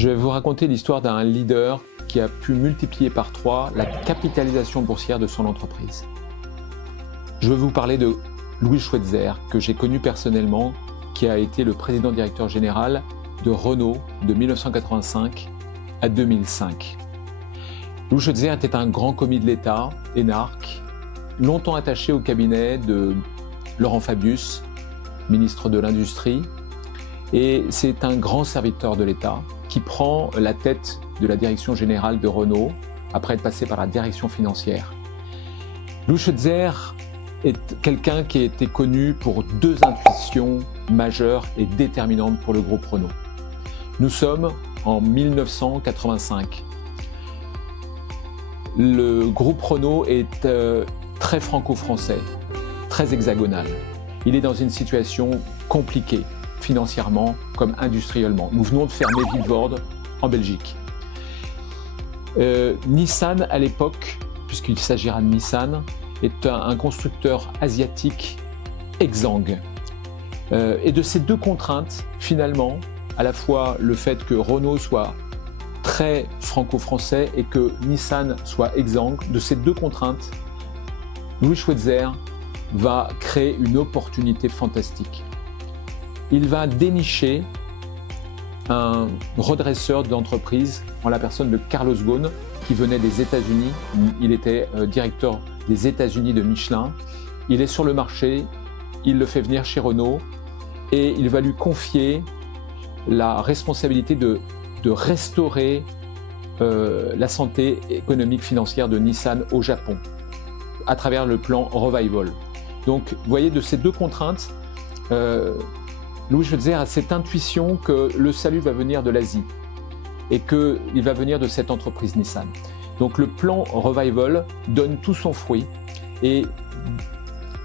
Je vais vous raconter l'histoire d'un leader qui a pu multiplier par 3 la capitalisation boursière de son entreprise. Je veux vous parler de Louis Schweitzer, que j'ai connu personnellement, qui a été le président directeur général de Renault de 1985 à 2005. Louis Schweitzer était un grand commis de l'État, énarque, longtemps attaché au cabinet de Laurent Fabius, ministre de l'Industrie, et c'est un grand serviteur de l'État qui prend la tête de la direction générale de Renault après être passé par la direction financière. Louis Schweitzer est quelqu'un qui a été connu pour 2 intuitions majeures et déterminantes pour le groupe Renault. Nous sommes en 1985. Le groupe Renault est très franco-français, très hexagonal. Il est dans une situation compliquée, financièrement comme industriellement. Nous venons de fermer Vilvoorde en Belgique. Nissan à l'époque, puisqu'il s'agira de Nissan, est un constructeur asiatique exsangue. Et de ces 2 contraintes, finalement, à la fois le fait que Renault soit très franco-français et que Nissan soit exsangue, de ces 2 contraintes, Louis Schweitzer va créer une opportunité fantastique. Il va dénicher un redresseur d'entreprise en la personne de Carlos Ghosn, qui venait des États-Unis. Il était directeur des États-Unis de Michelin. Il est sur le marché, il le fait venir chez Renault et il va lui confier la responsabilité de restaurer la santé économique financière de Nissan au Japon à travers le plan Revival. Donc, vous voyez, de ces 2 contraintes, Louis Schweitzer a cette intuition que le salut va venir de l'Asie et qu'il va venir de cette entreprise Nissan. Donc le plan Revival donne tout son fruit et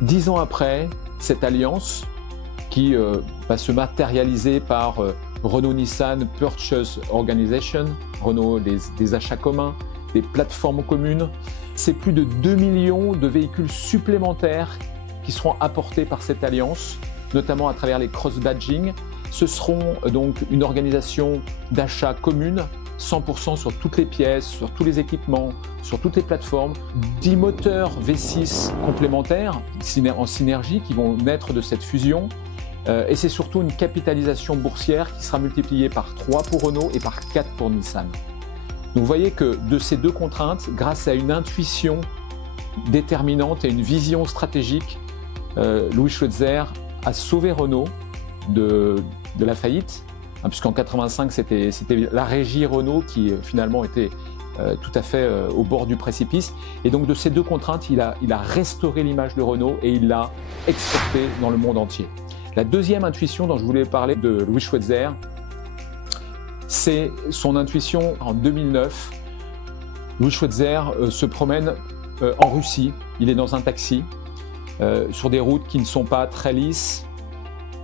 10 ans après, cette alliance qui va se matérialiser par Renault-Nissan Purchase Organization, Renault des achats communs, des plateformes communes, c'est plus de 2 millions de véhicules supplémentaires qui seront apportés par cette alliance, notamment à travers les cross-badging. Ce seront donc une organisation d'achat commune, 100% sur toutes les pièces, sur tous les équipements, sur toutes les plateformes, 10 moteurs V6 complémentaires en synergie qui vont naître de cette fusion. Et c'est surtout une capitalisation boursière qui sera multipliée par 3 pour Renault et par 4 pour Nissan. Donc vous voyez que de ces 2 contraintes, grâce à une intuition déterminante et une vision stratégique, Louis Schweitzer a sauvé Renault de la faillite, puisqu'en 85 c'était la régie Renault qui finalement était tout à fait au bord du précipice. Et donc de ces 2 contraintes, il a restauré l'image de Renault et il l'a exportée dans le monde entier. La deuxième intuition dont je voulais parler de Louis Schweitzer, c'est son intuition en 2009. Louis Schweitzer se promène en Russie, il est dans un taxi, sur des routes qui ne sont pas très lisses,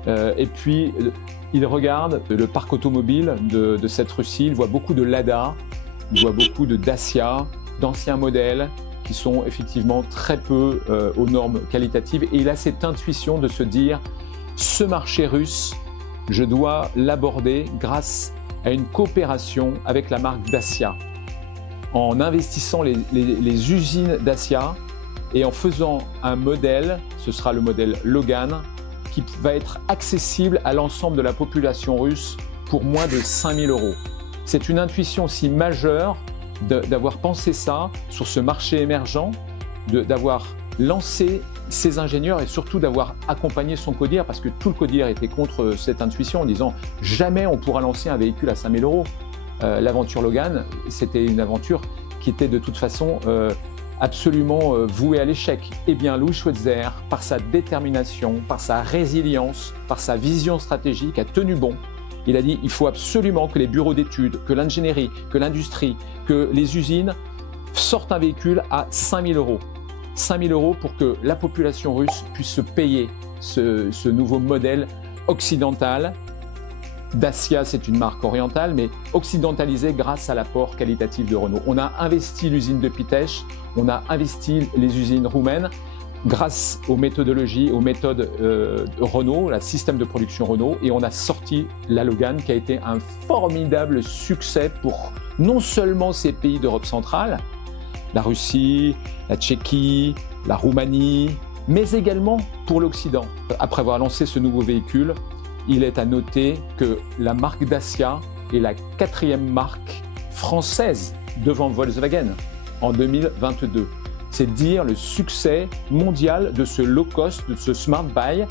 et puis il regarde le parc automobile de cette Russie, il voit beaucoup de Lada, il voit beaucoup de Dacia, d'anciens modèles qui sont effectivement très peu aux normes qualitatives, et il a cette intuition de se dire ce marché russe, je dois l'aborder grâce à une coopération avec la marque Dacia, en investissant les usines Dacia et en faisant un modèle, ce sera le modèle Logan, qui va être accessible à l'ensemble de la population russe pour moins de 5 000 €. C'est une intuition aussi majeure d'avoir pensé ça sur ce marché émergent, d'avoir lancé ses ingénieurs et surtout d'avoir accompagné son CODIR, parce que tout le CODIR était contre cette intuition en disant jamais on pourra lancer un véhicule à 5 000 €. L'aventure Logan, c'était une aventure qui était de toute façon absolument voué à l'échec. Eh bien, Louis Schweitzer, par sa détermination, par sa résilience, par sa vision stratégique, a tenu bon. Il a dit il faut absolument que les bureaux d'études, que l'ingénierie, que l'industrie, que les usines sortent un véhicule à 5 000 €. 5 000 € pour que la population russe puisse se payer ce nouveau modèle occidental. Dacia, c'est une marque orientale, mais occidentalisée grâce à l'apport qualitatif de Renault. On a investi l'usine de Pitești, on a investi les usines roumaines, grâce aux méthodologies, aux méthodes Renault, le système de production Renault, et on a sorti la Logan qui a été un formidable succès pour non seulement ces pays d'Europe centrale, la Russie, la Tchéquie, la Roumanie, mais également pour l'Occident. Après avoir lancé ce nouveau véhicule, il est à noter que la marque Dacia est la 4e marque française devant Volkswagen en 2022. C'est dire le succès mondial de ce low cost, de ce smart buy.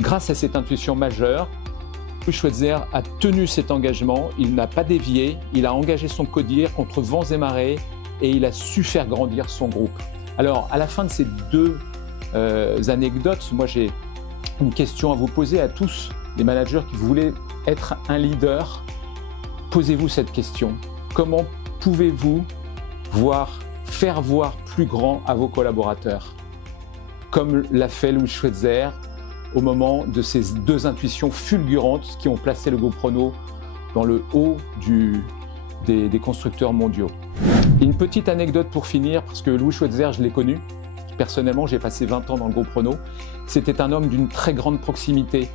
Grâce à cette intuition majeure, Louis Schweitzer a tenu cet engagement, il n'a pas dévié, il a engagé son codir contre vents et marées et il a su faire grandir son groupe. Alors, à la fin de ces deux anecdotes, moi j'ai une question à vous poser à tous les managers qui voulaient être un Posez-vous cette question. Comment pouvez-vous faire voir plus grand à vos collaborateurs, comme l'a fait Louis Schweitzer au moment de ces deux intuitions fulgurantes qui ont placé le groupe Renault dans le haut des constructeurs mondiaux. Une petite anecdote pour finir, parce que Louis Schweitzer, je l'ai connu. Personnellement, j'ai passé 20 ans dans le groupe Renault. C'était un homme d'une très grande proximité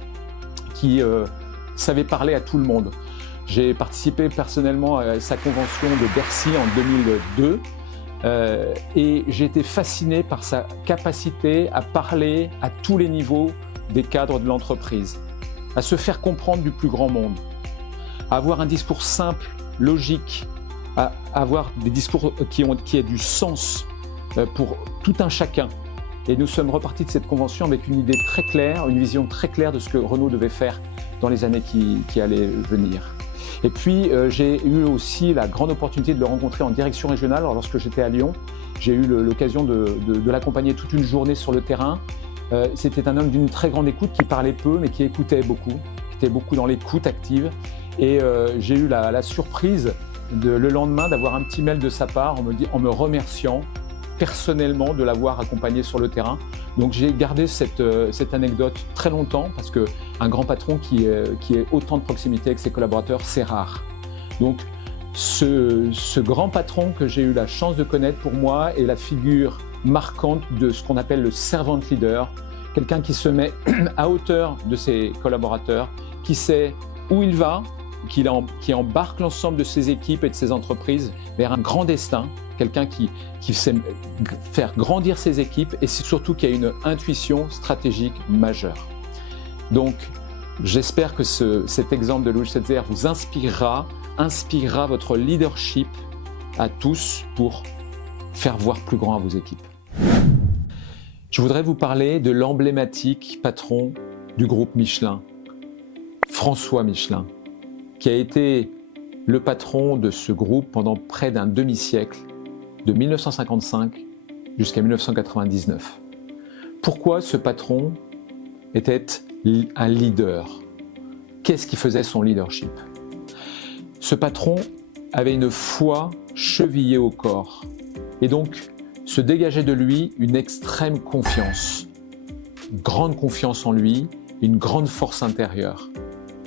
qui savait parler à tout le monde. J'ai participé personnellement à sa convention de Bercy en 2002 et j'ai été fasciné par sa capacité à parler à tous les niveaux des cadres de l'entreprise, à se faire comprendre du plus grand monde, à avoir un discours simple, logique, à avoir des discours qui aient du sens pour tout un chacun. Et nous sommes repartis de cette convention avec une idée très claire, une vision très claire de ce que Renault devait faire dans les années qui allaient venir. Et puis, j'ai eu aussi la grande opportunité de le rencontrer en direction régionale. Alors, lorsque j'étais à Lyon, j'ai eu l'occasion de l'accompagner toute une journée sur le terrain. C'était un homme d'une très grande écoute qui parlait peu, mais qui écoutait beaucoup, qui était beaucoup dans l'écoute active. Et j'ai eu la surprise le lendemain d'avoir un petit mail de sa part en me remerciant personnellement de l'avoir accompagné sur le terrain. Donc j'ai gardé cette anecdote très longtemps parce qu'un grand patron qui ait autant de proximité avec ses collaborateurs, c'est rare. Donc ce grand patron que j'ai eu la chance de connaître pour moi est la figure marquante de ce qu'on appelle le servant leader, quelqu'un qui se met à hauteur de ses collaborateurs, qui sait où il va, qui embarque l'ensemble de ses équipes et de ses entreprises vers un grand destin, quelqu'un qui sait faire grandir ses équipes et surtout qui a une intuition stratégique majeure. Donc, j'espère que cet exemple de Louis Schweitzer vous inspirera votre leadership à tous pour faire voir plus grand à vos équipes. Je voudrais vous parler de l'emblématique patron du groupe Michelin, François Michelin, qui a été le patron de ce groupe pendant près d'un demi-siècle, de 1955 jusqu'à 1999. Pourquoi ce patron était un leader? Qu'est-ce qui faisait son leadership? Ce patron avait une foi chevillée au corps et donc se dégageait de lui une extrême confiance, grande confiance en lui, une grande force intérieure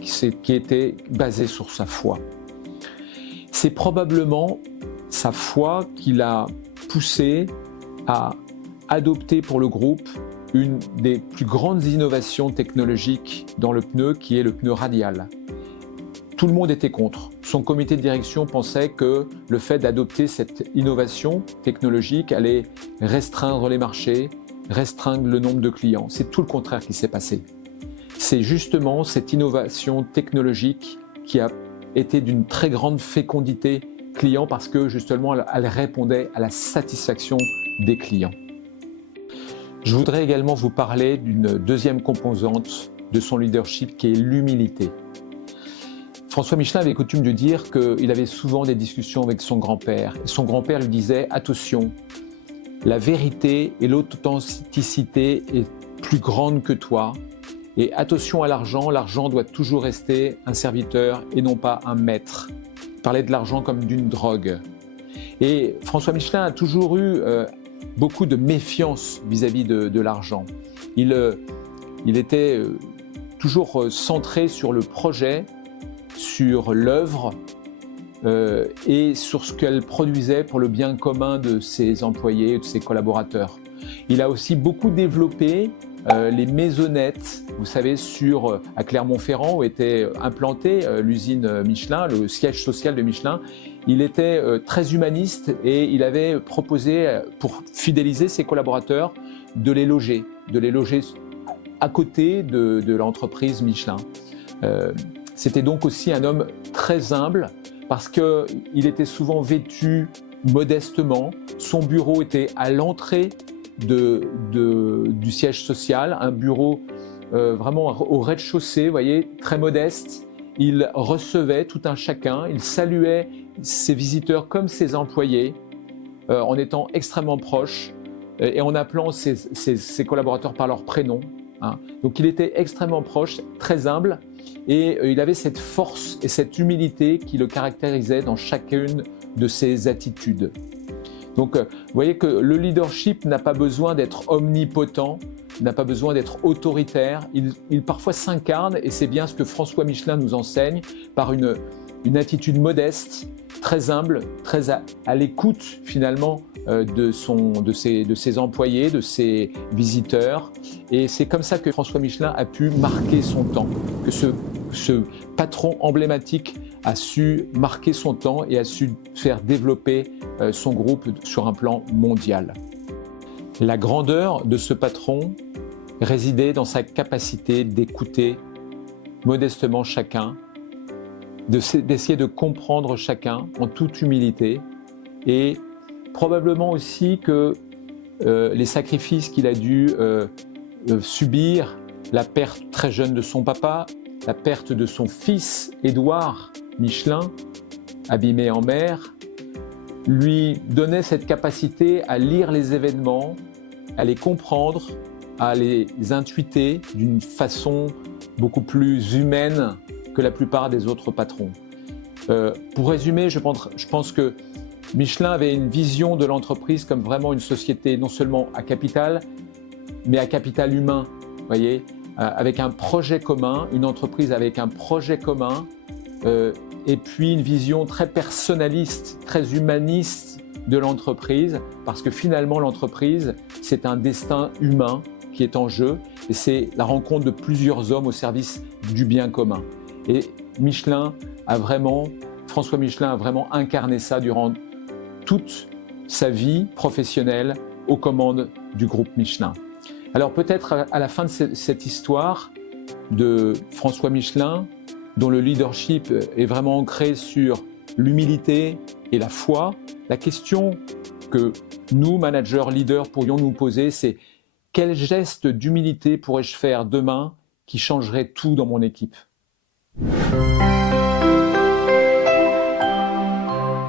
qui était basée sur sa foi. C'est probablement sa foi qui l'a poussé à adopter pour le groupe une des plus grandes innovations technologiques dans le pneu, qui est le pneu radial. Tout le monde était contre. Son comité de direction pensait que le fait d'adopter cette innovation technologique allait restreindre les marchés, restreindre le nombre de clients. C'est tout le contraire qui s'est passé. C'est justement cette innovation technologique qui a été d'une très grande fécondité client parce que justement elle répondait à la satisfaction des clients. Je voudrais également vous parler d'une deuxième composante de son leadership qui est l'humilité. François Michelin avait coutume de dire qu'il avait souvent des discussions avec son grand-père. Son grand-père lui disait « Attention, la vérité et l'authenticité est plus grande que toi. Et attention à l'argent, l'argent doit toujours rester un serviteur et non pas un maître. » Il parlait de l'argent comme d'une drogue. Et François Michelin a toujours eu beaucoup de méfiance vis-à-vis de l'argent. Il était toujours centré sur le projet, sur l'œuvre et sur ce qu'elle produisait pour le bien commun de ses employés et de ses collaborateurs. Il a aussi beaucoup développé les maisonnettes, vous savez, à Clermont-Ferrand où était implantée l'usine Michelin, le siège social de Michelin. Il était très humaniste et il avait proposé, pour fidéliser ses collaborateurs, de les loger à côté de l'entreprise Michelin. C'était donc aussi un homme très humble parce qu'il était souvent vêtu modestement. Son bureau était à l'entrée du siège social, un bureau vraiment au rez-de-chaussée, vous voyez, très modeste. Il recevait tout un chacun, il saluait ses visiteurs comme ses employés en étant extrêmement proche et en appelant ses collaborateurs par leur prénom. Hein. Donc il était extrêmement proche, très humble et il avait cette force et cette humilité qui le caractérisait dans chacune de ses attitudes. Donc, vous voyez que le leadership n'a pas besoin d'être omnipotent, n'a pas besoin d'être autoritaire. Il parfois s'incarne, et c'est bien ce que François Michelin nous enseigne, par une attitude modeste, très humble, très à l'écoute finalement de ses employés, de ses visiteurs. Et c'est comme ça que François Michelin a pu marquer son temps, que ce patron emblématique a su marquer son temps et a su faire développer son groupe sur un plan mondial. La grandeur de ce patron résidait dans sa capacité d'écouter modestement chacun, d'essayer de comprendre chacun en toute humilité et probablement aussi que les sacrifices qu'il a dû subir, la perte très jeune de son papa, la perte de son fils Édouard Michelin, abîmé en mer, lui donnait cette capacité à lire les événements, à les comprendre, à les intuiter d'une façon beaucoup plus humaine que la plupart des autres patrons. Pour résumer, je pense que Michelin avait une vision de l'entreprise comme vraiment une société non seulement à capital, mais à capital humain, voyez, avec un projet commun, une entreprise avec un projet commun, et puis une vision très personnaliste, très humaniste de l'entreprise, parce que finalement l'entreprise, c'est un destin humain qui est en jeu, et c'est la rencontre de plusieurs hommes au service du bien commun. Et François Michelin a vraiment incarné ça durant toute sa vie professionnelle aux commandes du groupe Michelin. Alors peut-être à la fin de cette histoire de François Michelin, dont le leadership est vraiment ancré sur l'humilité et la foi, la question que nous, managers, leaders, pourrions nous poser, c'est quel geste d'humilité pourrais-je faire demain qui changerait tout dans mon équipe ?